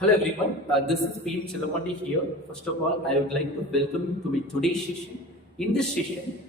Hello everyone, this is PM Chilamandi here. First of all, I would like to welcome you to my today's session. In this session,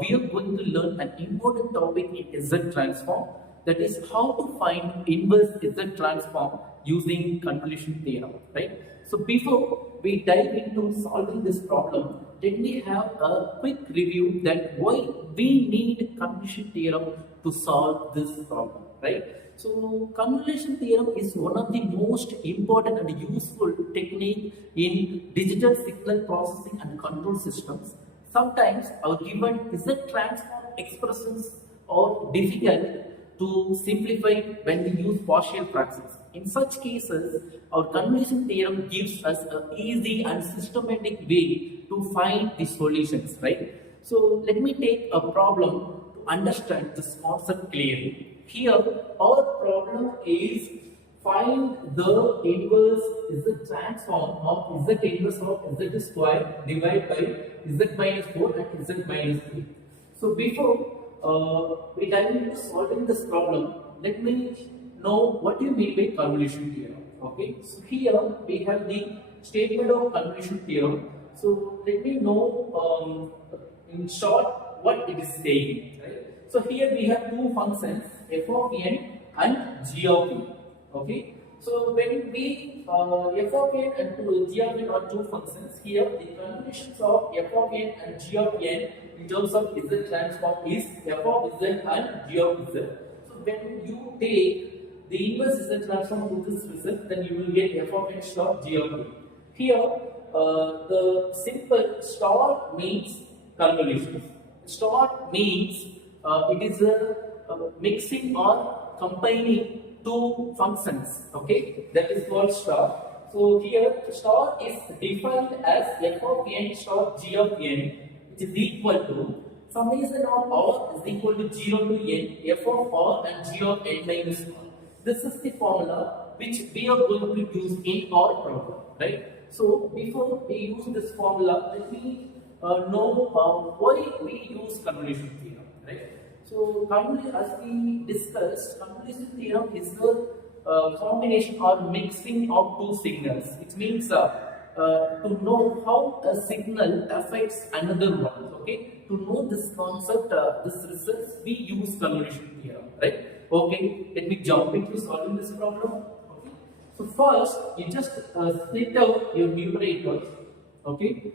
we are going to learn an important topic in Z transform, that is how to find inverse Z transform using convolution theorem, right? So before we dive into solving this problem, let me have a quick review that why we need convolution theorem to solve this problem, right? So convolution theorem is one of the most important and useful technique in digital signal processing and control systems. Sometimes our given Z transform expressions are difficult to simplify when we use partial fractions. In such cases, our convolution theorem gives us an easy and systematic way to find the solutions, right? So let me take a problem to understand this concept clearly. Here, our problem is find the inverse Z transform of Z inverse of Z square divided by Z minus 4 and Z minus 3. So before we dive into solving this problem, let me know what you mean by convolution theorem. Okay, so here we have the statement of convolution theorem. So let me know in short what it is saying. Right? So here we have two functions f of n and g of n. Okay. So when we f of n and g of n are two functions, here the convolutions of f of n and g of n in terms of z transform is f of z and g of z. So when you take the inverse z transform to this result, then you will get f of n star g of n. Here the simple star means convolution. Star means it is a mixing or combining two functions, okay, that is called star. So here star is defined as f of n star g of n, which is equal to summation of r is equal to 0 to n f of r and g of n minus 1. This is the formula which we are going to use in our problem, right? So before we use this formula, let me know why we use convolution theorem, right? So as we discussed, convolution theorem is the combination or mixing of two signals. It means to know how a signal affects another one. Okay, to know this concept, this results, we use convolution theorem, right? Okay, let me jump into solving this problem. Okay, so first you just split out your numerator. Okay,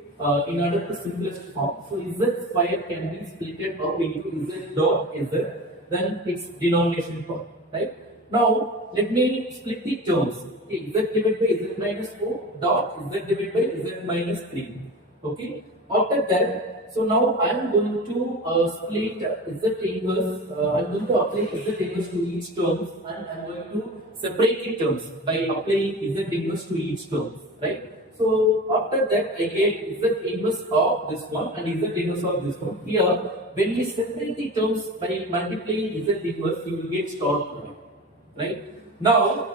in order to simplest form. So z square can be splitted up into z dot z, then its denomination form, right? Now let me split the terms. Okay, z divided by z minus 4 dot z divided by z minus 3. Okay, after that, so now I am going to split z inverse. I am going to apply z inverse to each terms, and I am going to separate the terms by applying z inverse to each terms, right? So after that, I get z inverse of this one and z inverse of this one. Here, when we separate the terms by multiplying z inverse, you will get star product, right? Now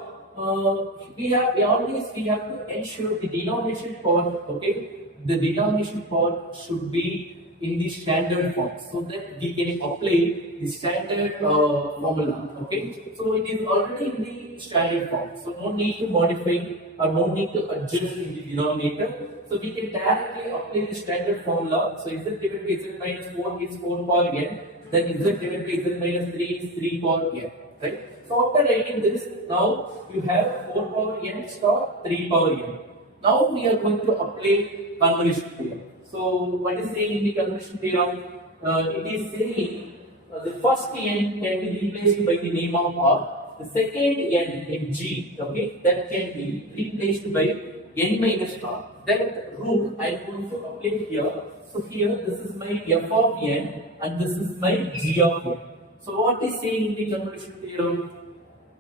we always have to ensure the denomination part. Okay, the denomination part should be in the standard form, so that we can apply the standard formula. Okay, so it is already in the standard form, so no need to modify or no need to adjust in the denominator. So we can directly apply the standard formula. So z divided by z minus 4 is 4 power n, then z divided by z minus 3 is 3 power n, right? So after writing this, now you have 4 power n star 3 power n. Now we are going to apply convolution theorem. So what is saying in the convolution theorem? It is saying the first n can be replaced by the name of r. The second n in G, okay, that can be replaced by n minus r. That rule I am going to apply here. So here this is my f of n and this is my g of n. So what is saying in the convolution theorem?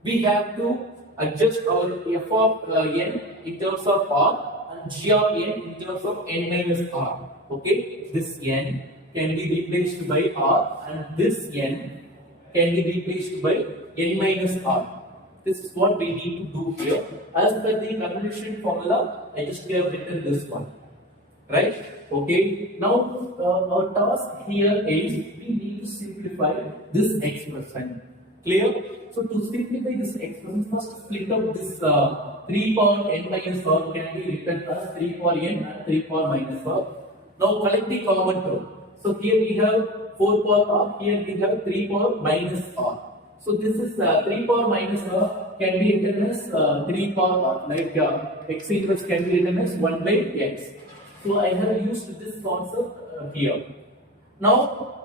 We have to adjust our f of n in terms of r and g of n in terms of n minus r. Okay, this n can be replaced by r and this n can be replaced by n minus r. This is what we need to do here. As per the convolution formula, I just have written this one, right? Okay. Now our task here is we need to simplify this expression. Clear? So to simplify this expression, first split up this 3 power n minus r can be written as 3 power n and 3 power minus r. Now collect the common term. So here we have 4 power r, here we have 3 power minus r. So this is 3 power minus r can be written as 3 power r, like x inverse can be written as 1 by x. So I have used this concept here. Now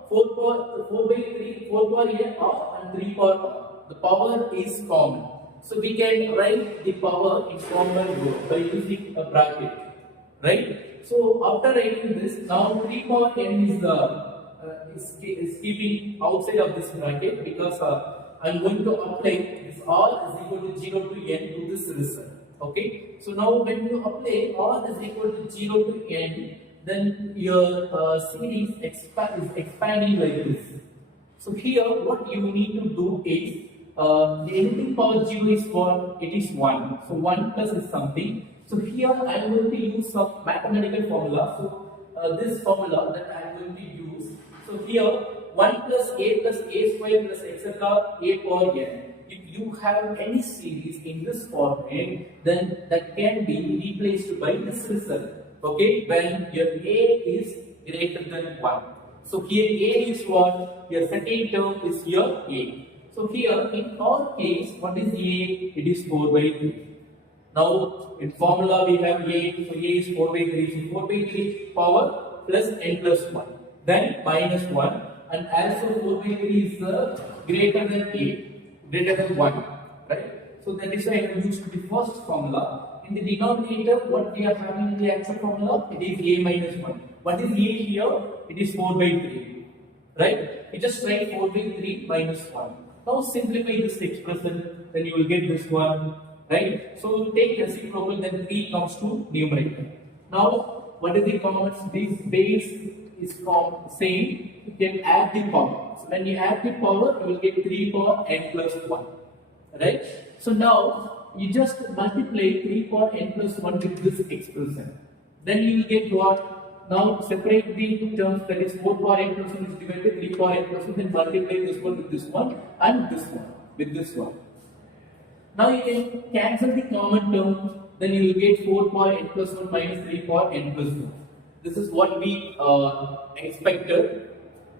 4 by 3, 4 power n r and 3 power r. The power is common. So we can write the power in common row by using a bracket. Right? So after writing this, now 3 power n is keeping outside of this bracket because I am going to apply this r is equal to 0 to n to this result. Okay? So now when you apply r is equal to 0 to n, then your series is expanding like this. So here what you need to do is the anything power 0 is what? It is 1. So 1 plus is something. So here I am going to use some mathematical formula. So this formula that I am going to use. So here 1 plus a square plus etc. a power n. If you have any series in this format, then that can be replaced by this result. Okay, when your a is greater than 1. So here a is what? Your second term is your a. So here in our case, what is a? It is 4 by 3. Now in formula we have a, so a is 4 by 3. So 4 by 3 power plus n plus 1. Then minus 1, and also 4 by 3 is greater than a, greater than 1. Right? So that is why I have used the first formula. In the denominator, what we are having in the actual formula, it is a minus 1. What is a here? It is 4 by 3. Right? You just write 4 by 3 minus 1. Now simplify this expression, then you will get this one. Right? So take reciprocal, then 3 comes to numerator. Now, what is the common? This base is same. You can add the power. So when you add the power, you will get 3 power n plus 1. Right? So now, you just multiply 3 power n plus 1 with this expression. Then you will get what? Now separate the terms, that is 4 power n plus 1 is divided by 3 power n plus 1, then multiply this one with this one and this one with this one. Now you can cancel the common term, then you will get 4 power n plus 1 minus 3 power n plus 2. This is what we expected,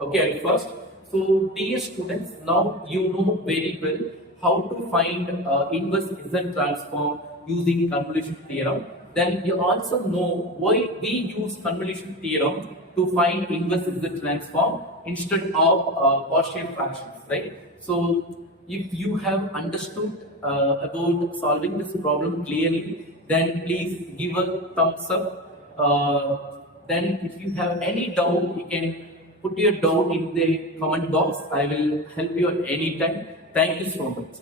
okay, at first. So dear students, now you know very well how to find inverse Z transform using convolution theorem. Then you also know why we use convolution theorem to find inverse Z transform instead of partial fractions, right? So if you have understood about solving this problem clearly, then please give a thumbs up. Then if you have any doubt, you can put your doubt in the comment box. I will help you at any time. Thank you so much.